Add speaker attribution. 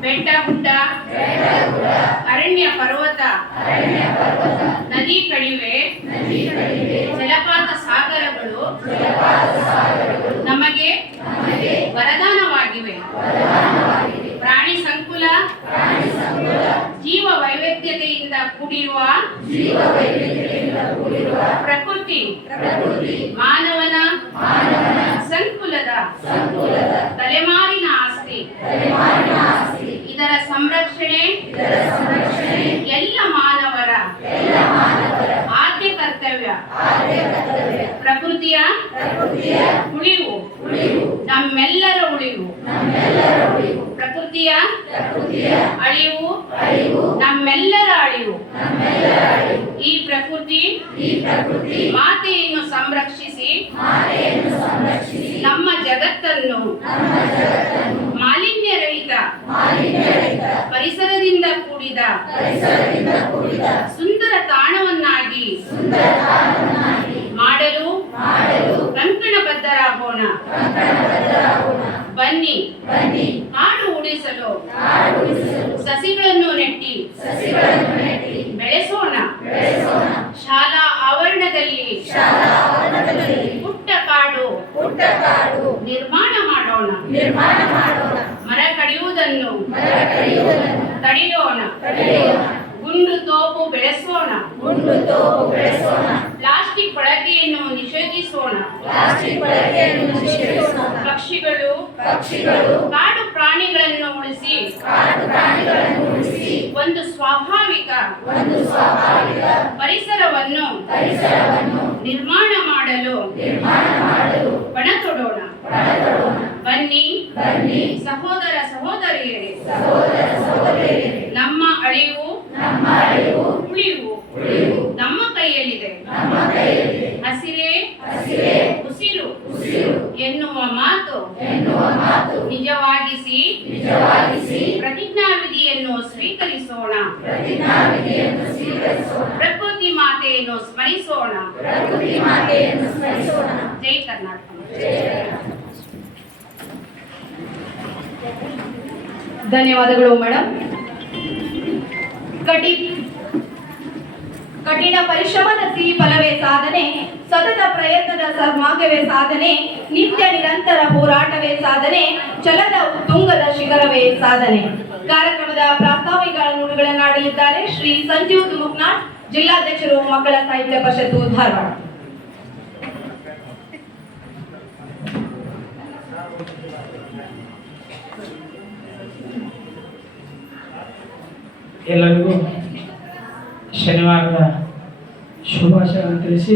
Speaker 1: ಬೆಟ್ಟ ಗುಡ್ಡ ಅರಣ್ಯ ಪರ್ವತ. ನದಿ ಕಣಿವೆ. ಜಲಪಾತ ಸಾಗರಗಳು. ನಮಗೆ ವರದಾನವಾಗಿವೆ. ಪ್ರಾಣಿ ಸಂಕುಲ. ಜೀವ ವೈವಿಧ್ಯತೆಯಿಂದ ಕೂಡಿರುವ ಪ್ರಕೃತಿ. ಮಾನವನ ಸಂಕುಲದ ತಲೆಮಾರಿನ ಎಲ್ಲ ಮಾನವರ. ಆದ್ಯ ಕರ್ತವ್ಯ. ಪ್ರಕೃತಿಯ. ಉಳಿವು. ನಮ್ಮೆಲ್ಲರ ಉಳಿವು. ಪ್ರಕೃತಿಯ. ಅಳಿವು. ನಮ್ಮೆಲ್ಲರ ಅಳಿವು. ಈ ಪ್ರಕೃತಿ. ಮಾತೆಯನ್ನು ಸಂರಕ್ಷಿಸಿ. ನಮ್ಮ ಜಗತ್ತನ್ನು. ಪರಿಸರದಿಂದ ಕೂಡಿದ ಸುಂದರ ತಾಣವನ್ನಾಗಿ ಮಾಡಲು ಕಂಕಣಬದ್ಧರಾಗೋಣ. ಬನ್ನಿ. ಕಾಡು ಉಳಿಸಲು. ಸಸಿಗಳನ್ನು ನೆಟ್ಟಿ. ಬೆಳೆಸೋಣ. ಶಾಲಾ ಆವರಣದಲ್ಲಿ ಪುಟ್ಟ ಕಾಡು ನಿರ್ಮಾಣ ಮಾಡೋಣ. ಮರ ಕಡಿಯುವುದನ್ನು ತಡೆಯೋಣ. ಗುಂಡು ತೋಪು ಬೆಳೆಸೋಣ. ಪ್ಲಾಸ್ಟಿಕ್ ಬಳಕೆಯನ್ನು ನಿಷೇಧಿಸೋಣ. ಪ್ಲಾಸ್ಟಿಕ್ ಬಳಕೆಯನ್ನು ನಿಷೇಧಿಸೋಣ. ಪಕ್ಷಿಗಳು ಪಕ್ಷಿಗಳು ಕಾಡು ಪ್ರಾಣಿಗಳನ್ನು ಉಳಿಸಿ. ಕಾಡು ಪ್ರಾಣಿಗಳನ್ನು ಉಳಿಸಿ. ಒಂದು ಸ್ವಾಭಾವಿಕ ಒಂದು ಸ್ವಾಭಾವಿಕ ಪರಿಸರವನ್ನು ಪರಿಸರವನ್ನು ನಿರ್ಮಾಣ ಮಾಡಲು ಪಣ ತೊಡೋಣ ಬನ್ನಿ. ಸಹೋದರ ಸಹೋದರಿಯರೇ ನಮ್ಮ ಅಳಿವು, ಉಳಿವು. ನಮ್ಮ ಕೈಯಲ್ಲಿದೆ. ಹಸಿರೇ ಉಸಿರು ಎನ್ನುವ ಮಾತು ನಿಜವಾಗಿಸಿ ಪ್ರತಿಜ್ಞಾವಿಧಿಯನ್ನು ಸ್ವೀಕರಿಸೋಣ. ಪ್ರಕೃತಿ ಮಾತೆಯನ್ನು ಸ್ಮರಿಸೋಣ. ಜೈ ಕರ್ನಾಟಕ.
Speaker 2: ಧನ್ಯವಾದಗಳು ಮೇಡಮ್ ಕಟಿ ಕಠಿಣ ಪರಿಶ್ರಮದ ಸಿಹಿ ಫಲವೇ ಸಾಧನೆ, ಸತತ ಪ್ರಯತ್ನದ ಸೌಭಾಗ್ಯವೇ ಸಾಧನೆ, ನಿತ್ಯ ನಿರಂತರ ಹೋರಾಟವೇ ಸಾಧನೆ ಚಲದ ತುಂಗದ ಶಿಖರವೇ ಸಾಧನೆ. ಕಾರ್ಯಕ್ರಮದ ಪ್ರಾಸ್ತಾವಿಕ ನುಡಿಗಳನ್ನಾಡಲಿದ್ದಾರೆ ಶ್ರೀ ಸಂಜೀವ್ ತುಮಕ್ನಾಥ್ ಜಿಲ್ಲಾಧ್ಯಕ್ಷರು ಮಕ್ಕಳ ಸಾಹಿತ್ಯ ಪರಿಷತ್ತು ಧಾರವಾಡ.
Speaker 3: ಎಲ್ಲರಿಗೂ ಶನಿವಾರದ ಶುಭಾಶಯಗಳನ್ನು ತಿಳಿಸಿ